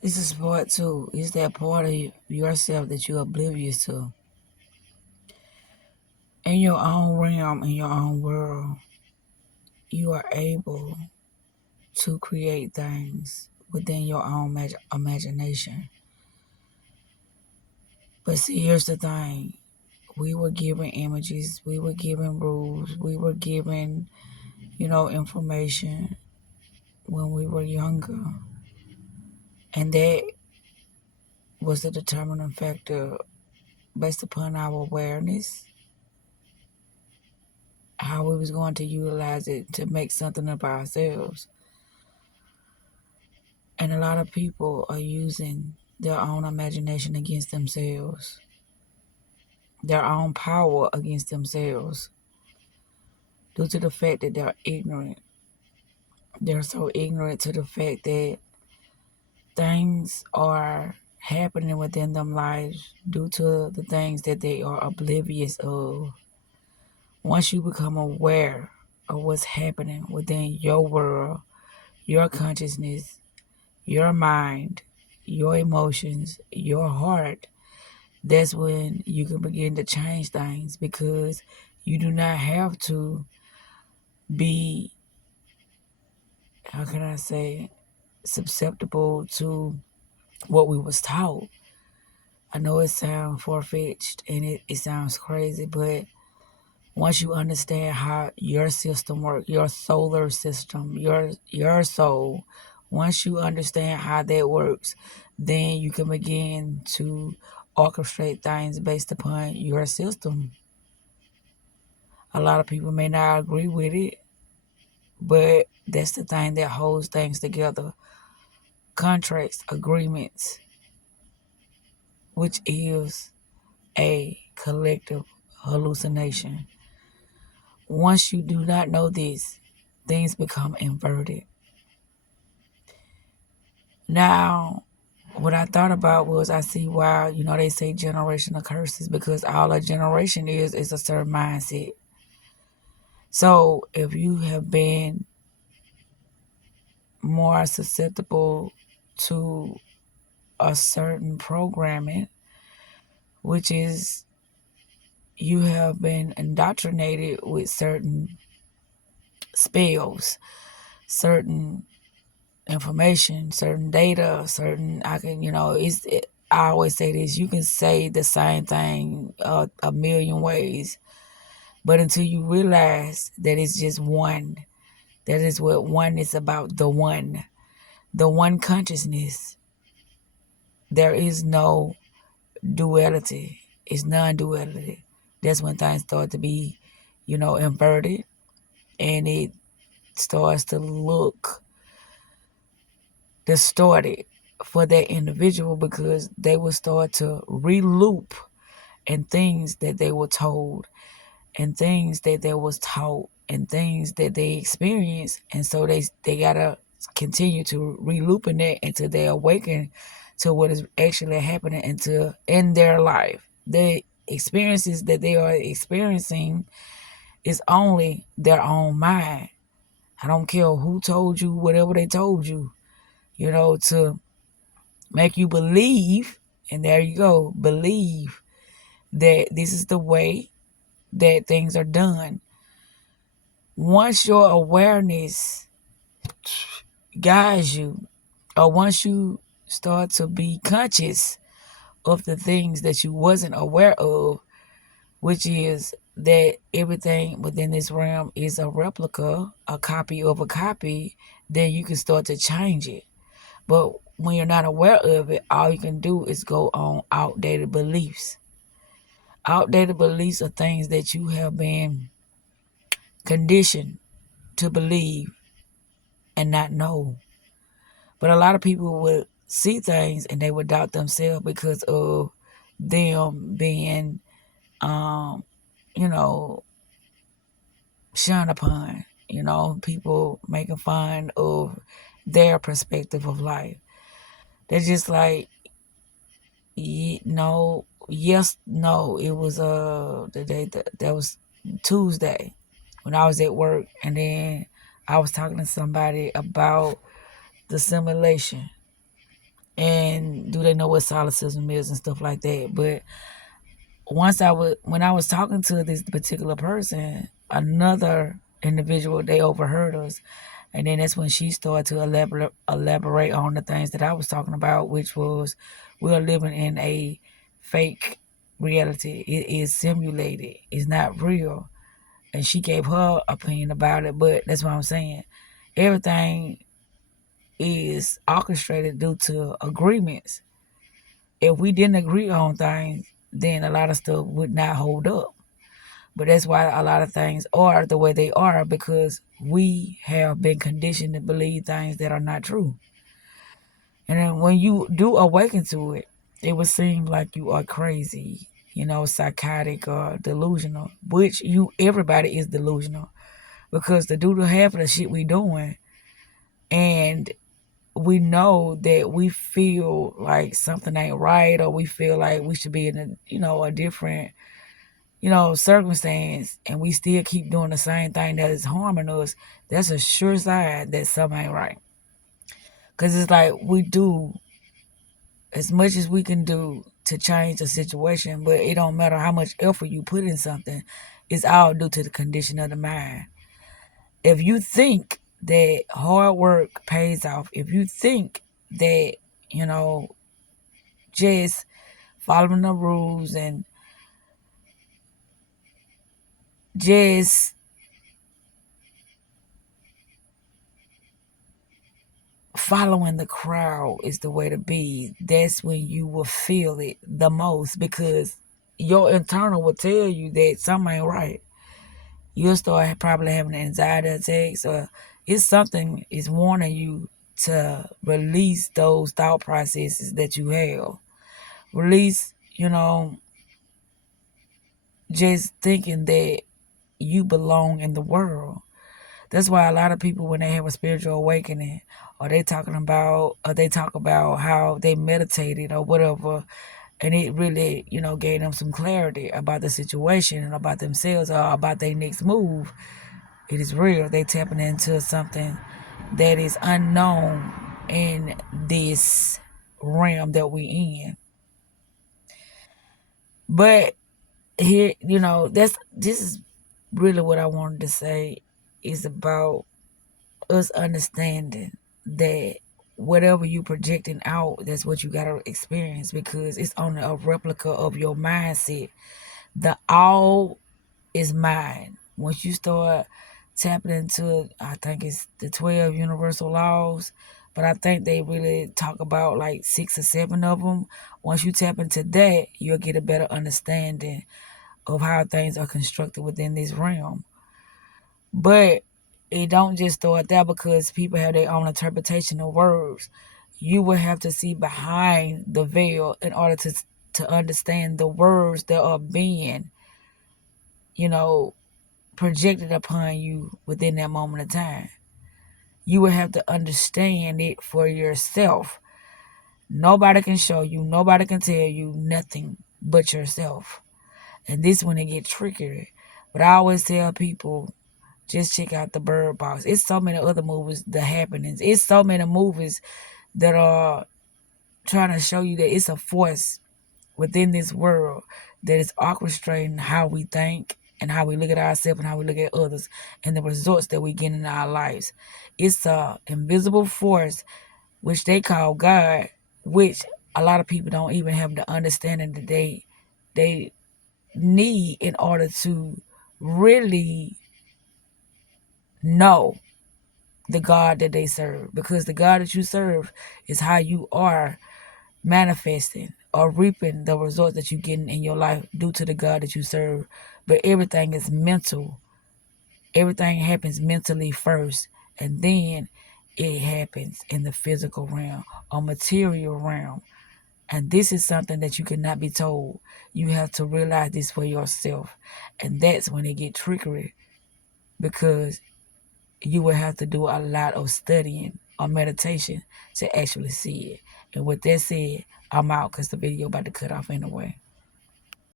This is part two. It's that part of yourself that you're oblivious to. In your own realm, in your own world, you are able to create things within your own imagination. But see, here's the thing. We were given images, we were given rules, we were given, information when we were younger. And that was the determining factor based upon our awareness, how we was going to utilize it to make something of ourselves. And a lot of people are using their own imagination against themselves, their own power against themselves, due to the fact that they're ignorant. They're so ignorant to the fact that things are happening within them lives due to the things that they are oblivious of. Once you become aware of what's happening within your world, your consciousness, your mind, your emotions, your heart, that's when you can begin to change things, because you do not have to be, how can I say, susceptible to what we was taught. I know it sounds far-fetched and it sounds crazy, but once you understand how your system works, your solar system, your soul, once you understand how that works, then you can begin to orchestrate things based upon your system. A lot of people may not agree with it, but that's the thing that holds things together. Contracts, agreements, which is a collective hallucination. Once you do not know this, things become inverted. Now, what I thought about was, I see why, they say generational curses, because all a generation is a certain mindset. So if you have been more susceptible to a certain programming, which is you have been indoctrinated with certain spells, certain information, certain data, certain, I always say this, you can say the same thing a million ways, but until you realize that it's just one, that is what one is about, the one consciousness. There is no duality. It's non-duality. That's when things start to be, inverted, and it starts to look distorted for that individual, because they will start to re-loop in things that they were told, and things that they was taught, and things that they experienced. And so they gotta continue to re-loop in that until they awaken to what is actually happening in their life. The experiences that they are experiencing is only their own mind. I don't care who told you whatever they told you, to make you believe, and there you go, believe that this is the way that things are done. Once your awareness guides you, or once you start to be conscious of the things that you wasn't aware of, which is that everything within this realm is a replica, a copy of a copy, then you can start to change it. But when you're not aware of it, all you can do is go on outdated beliefs. Outdated beliefs are things that you have been conditioned to believe and not know. But a lot of people would see things and they would doubt themselves because of them being, um, you know, shunned upon. People making fun of their perspective of life. They're just like, no, yes, no. It was the day that was Tuesday when I was at work, and then I was talking to somebody about the simulation, and do they know what solipsism is and stuff like that. But when I was talking to this particular person, another individual, they overheard us. And then that's when she started to elaborate on the things that I was talking about, which was we're living in a fake reality. It is simulated. It's not real. And she gave her opinion about it, but that's what I'm saying. Everything is orchestrated due to agreements. If we didn't agree on things, then a lot of stuff would not hold up. But that's why a lot of things are the way they are, because we have been conditioned to believe things that are not true. And then when you do awaken to it, it would seem like you are crazy, psychotic or delusional, which everybody is delusional, because to do the half of the shit we doing, and we know that we feel like something ain't right, or we feel like we should be in a different circumstance, and we still keep doing the same thing that is harming us. That's a sure sign that something ain't right. Because it's like we do as much as we can do to change the situation, but it don't matter how much effort you put in something. It's all due to the condition of the mind. If you think that hard work pays off, if you think that, just following the rules and just following the crowd is the way to be, that's when you will feel it the most, because your internal will tell you that something ain't right. You'll start probably having anxiety attacks, or it's something is warning you to release those thought processes that you have. Release, just thinking that you belong in the world. That's why a lot of people, when they have a spiritual awakening, or they talk about how they meditated or whatever, and it really, gave them some clarity about the situation and about themselves or about their next move. It is real. They tapping into something that is unknown in this realm that we in. But here, this is really what I wanted to say, is about us understanding that whatever you projecting out, that's what you gotta experience, because it's only a replica of your mindset. The all is mine. Once you start tapping into, I think it's the 12 universal laws, but I think they really talk about like 6 or 7 of them. Once you tap into that, you'll get a better understanding of how things are constructed within this realm. But it don't just start there, because people have their own interpretation of words. You will have to see behind the veil in order to understand the words that are being, projected upon you within that moment of time. You will have to understand it for yourself. Nobody can show you, nobody can tell you nothing but yourself. And this when it gets trickier. But I always tell people, just check out the Bird Box. It's so many other movies, The Happenings. It's so many movies that are trying to show you that it's a force within this world that is orchestrating how we think and how we look at ourselves and how we look at others and the results that we get in our lives. It's a invisible force, which they call God, which a lot of people don't even have the understanding that they need in order to really know the God that they serve. Because the God that you serve is how you are manifesting or reaping the results that you're getting in your life due to the God that you serve. But everything is mental. Everything happens mentally first, and then it happens in the physical realm or material realm. And this is something that you cannot be told. You have to realize this for yourself. And that's when it gets trickery, because you will have to do a lot of studying or meditation to actually see it. And with that said, I'm out because the video about to cut off anyway.